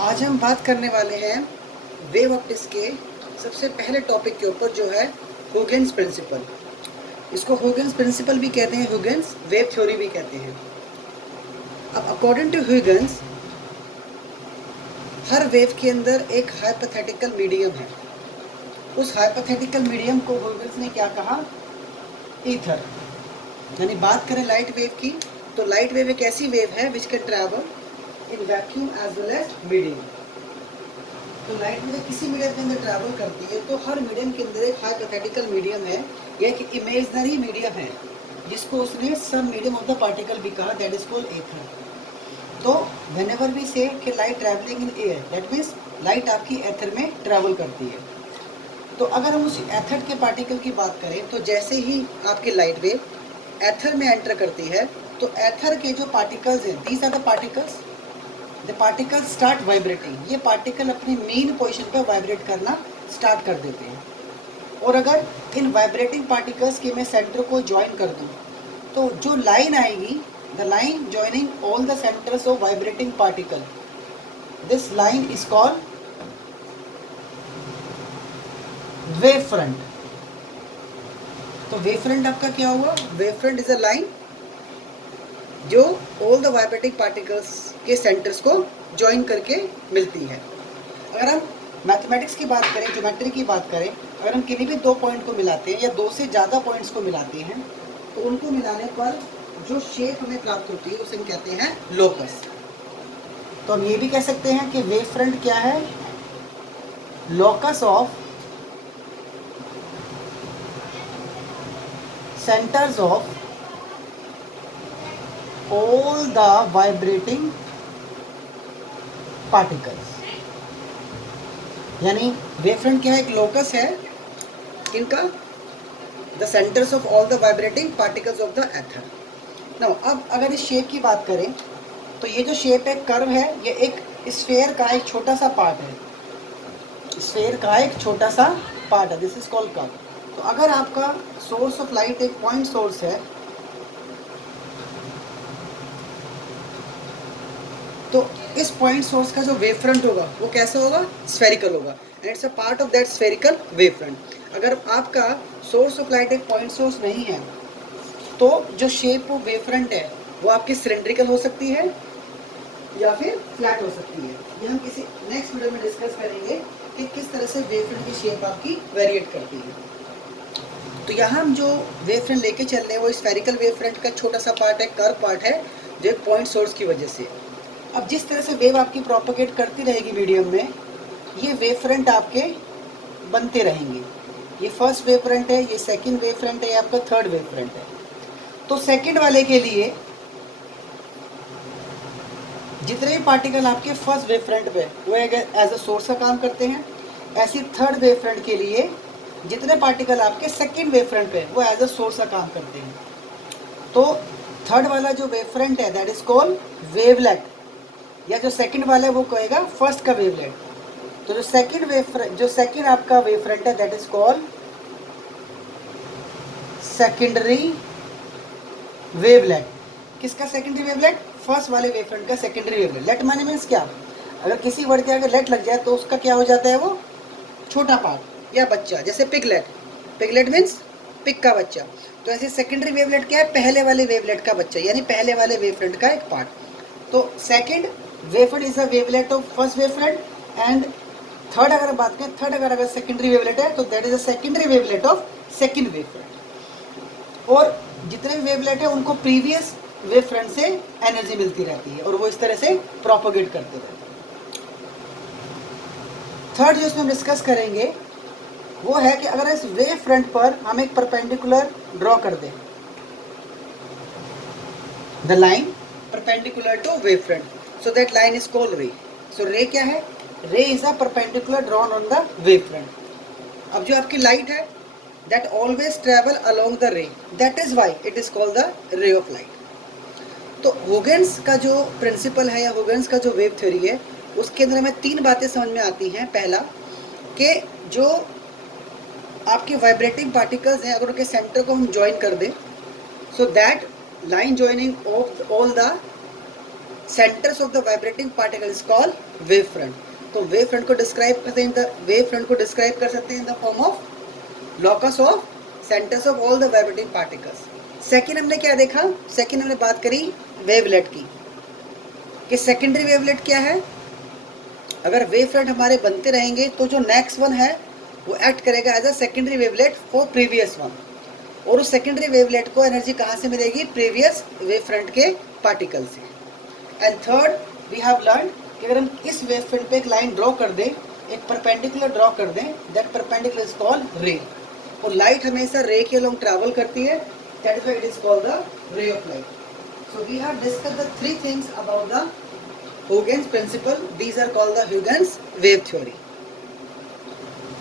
आज हम बात करने वाले हैं वेव ऑप्टिक्स के सबसे पहले टॉपिक के ऊपर, जो है हुगिन्स प्रिंसिपल। इसको हुगिन्स प्रिंसिपल भी कहते हैं, हुगिन्स वेव थ्योरी भी कहते हैं। अब अकॉर्डिंग टू हुगिन्स, हर वेव के अंदर एक हाइपोथेटिकल मीडियम है। उस हाइपोथेटिकल मीडियम को हुगिन्स ने क्या कहा? ईथर। यानी बात करें लाइट वेव की, तो लाइट वेव एक ऐसी वेव है which can travel in vacuum as well as medium. तो लाइट में किसी मीडियम के अंदर ट्रैवल करती है, तो हर मीडियम के अंदर एक हाइपोथेटिकल मीडियम है, या एक इमेजिनरी मीडियम है, जिसको उसने सब मीडियम ऑफ द पार्टिकल भी कहा, दैट इज कॉल्ड एथर। तो व्हेनेवर वी से कि light travelling in air, that means light आपकी एथर में ट्रैवल करती है। तो अगर हम उस एथर के पार्टिकल की बात करें, तो जैसे ही आपकी लाइट वेव एथर में एंटर करती है, तो एथर के जो पार्टिकल्स हैं, these are the particles, the particle start vibrating. ये पार्टिकल अपनी मेन पोजीशन पर वाइब्रेट करना स्टार्ट कर देते हैं। और अगर इन वाइब्रेटिंग पार्टिकल्स के मैं सेंटर को ज्वाइन कर दूं, तो जो लाइन आएगी, the line joining all the centres of vibrating particle, this line is called wave front. तो वेव फ्रंट आपका क्या हुआ? Wave front is a line जो ऑल द वाइब्रेटिंग पार्टिकल्स के सेंटर्स को ज्वाइन करके मिलती है। अगर हम मैथमेटिक्स की बात करें, ज्योमेट्री की बात करें, अगर हम किसी भी दो पॉइंट को मिलाते हैं या दो से ज़्यादा पॉइंट्स को मिलाते हैं, तो उनको मिलाने पर जो शेप हमें प्राप्त होती है उसे हम कहते हैं लोकस। तो हम ये भी कह सकते हैं कि वेव फ्रंट क्या है? Locus of centres of all the vibrating particles। यानी वेव फ्रंट क्या है? एक लोकस है इनका, the centres of all the vibrating particles of the ether. Now अब अगर इस शेप की बात करें, तो ये जो शेप है, कर्व है, ये एक स्फेयर का एक छोटा सा पार्ट है। स्फेयर का एक छोटा सा पार्ट है, दिस इज कॉल्ड कर्व। तो अगर आपका सोर्स ऑफ लाइट एक पॉइंट सोर्स है, तो इस पॉइंट सोर्स का जो वेव फ्रंट होगा वो कैसा होगा? स्फेरिकल होगा, and it's a part of that spherical wave front. अगर आपका सोर्स ऑफ लाइट एक पॉइंट सोर्स नहीं है, तो जो शेप ऑफ वेव फ्रंट है वो आपकी सिलेंड्रिकल हो सकती है या फिर फ्लैट हो सकती है। ये हम किसी नेक्स्ट वीडियो में डिस्कस करेंगे कि किस तरह से वेव फ्रंट की शेप आपकी वेरिएट करती है। तो यहाँ हम जो वेव फ्रंट लेके चल रहे हैं वो स्फेरिकल वेव फ्रंट का छोटा सा पार्ट है, कर्व पार्ट है, जो एक पॉइंट सोर्स की वजह से। अब जिस तरह से वेव आपकी प्रोपोगेट करती रहेगी मीडियम में, ये वेव फ्रंट आपके बनते रहेंगे। ये फर्स्ट वेव फ्रंट है, ये सेकंड वेव फ्रंट है, ये आपका थर्ड वेव फ्रंट है। तो सेकंड वाले के लिए जितने भी पार्टिकल आपके फर्स्ट वेव फ्रंट पे वो एज अ सोर्स का काम करते हैं, ऐसी थर्ड वेव फ्रंट के लिए जितने पार्टिकल आपके सेकंड वेव फ्रंट पे वो एज अ सोर्स का काम करते हैं। तो थर्ड वाला जो वेव फ्रंट है, दैट इज कॉल्ड वेवलेट, या जो सेकंड वाला है वो कहेगा फर्स्ट का वेवलेट। तो जो सेकंड आपका वेव फ्रंट है, that is called secondary wavelet. किसका सेकेंडरी वेवलेट? फर्स्ट वाले वेव फ्रंट का सेकेंडरी वेवलेट। लेट माने मीन्स क्या? अगर किसी वर्ड के अगर लेट लग जाए तो उसका क्या हो जाता है? वो छोटा पार्ट या बच्चा, जैसे पिगलेट। पिगलेट मीन्स पिग का बच्चा। तो ऐसे सेकेंडरी वेवलेट क्या है? पहले वाले वेवलेट का बच्चा, यानी पहले वाले वेव फ्रंट का एक पार्ट। तो second wave front is a wavelet of first wave front, and third अगर बात करें, थर्ड अगर सेकेंडरी वेवलेट है, तो that is a secondary wavelet of second wave front. और जितने भी वेवलेट है उनको प्रीवियस वेव फ्रंट से एनर्जी मिलती रहती है और वो इस तरह से प्रोपोगेट करते रहते हैं। थर्ड जो इसमें हम डिस्कस करेंगे वो है कि अगर इस वेव फ्रंट पर हम एक परपेंडिकुलर ड्रॉ कर दें, the line perpendicular to wave front, so that line is called ray. So ray क्या है? Ray is a perpendicular drawn on the wave front. अब जो आपकी लाइट है, that always travel along the ray, that is why it is called the ray of light। तो हुगिन्स का जो principal है या हुगिन्स का जो वेव थ्योरी है, उसके अंदर हमें तीन बातें समझ में आती हैं। पहला कि जो आपके वाइब्रेटिंग पार्टिकल्स हैं, अगर उनके सेंटर को हम ज्वाइन कर दें, so that line joining of all the centres of the vibrating particle is called wave front. तो वेव फ्रंट को डिस्क्राइब करते हैं, वेव फ्रंट को डिस्क्राइब कर सकते हैं in the form of locus of centres of all the vibrating particles. Second हमने क्या देखा, सेकेंड हमने बात करी वेवलेट की, कि सेकेंडरी वेवलेट क्या है। अगर वेव फ्रंट हमारे बनते रहेंगे तो जो नेक्स्ट वन है वो एक्ट करेगा as a secondary wavelet for previous one, और उस सेकेंडरी वेवलेट को एनर्जी कहाँ से मिलेगी, प्रीवियस वेव फ्रंट के पार्टिकल से। And third we have learn कि अगर हम इस वेव फ्रंट पे एक लाइन ड्रॉ कर दें, एक परपेंडिकुलर ड्रॉ कर दें, दैट परपेंडिकुलर इज कॉल्ड रे। और लाइट हमेशा रे के अलोंग ट्रैवल करती है, that is why it is called the ray of light. So we have discussed the three things about the Huygens principle. These are called the Huygens wave theory.